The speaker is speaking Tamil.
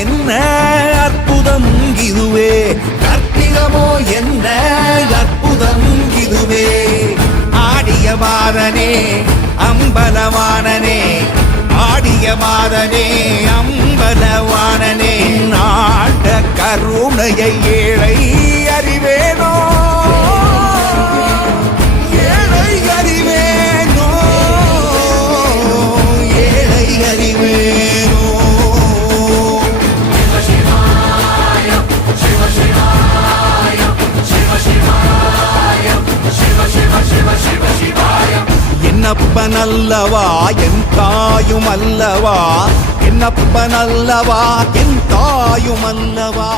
என்ன அற்புதம் இதுவே, கற்பிதமோ என்ன அற்புதம் இதுவே. ஆடிய மாதனே அம்பலவானனே, ஆடிய மாதனே அம்பலவானனே, நாட்ட கருணையை ஏழை அறிவேனோ, ஏழை அறிவேனோ, ஏழை அறிவேனோ. என்னப்பன் அல்லவா என் தாயும் அல்லவா, என்னப்பன் அல்லவா என் தாயும் அல்லவா.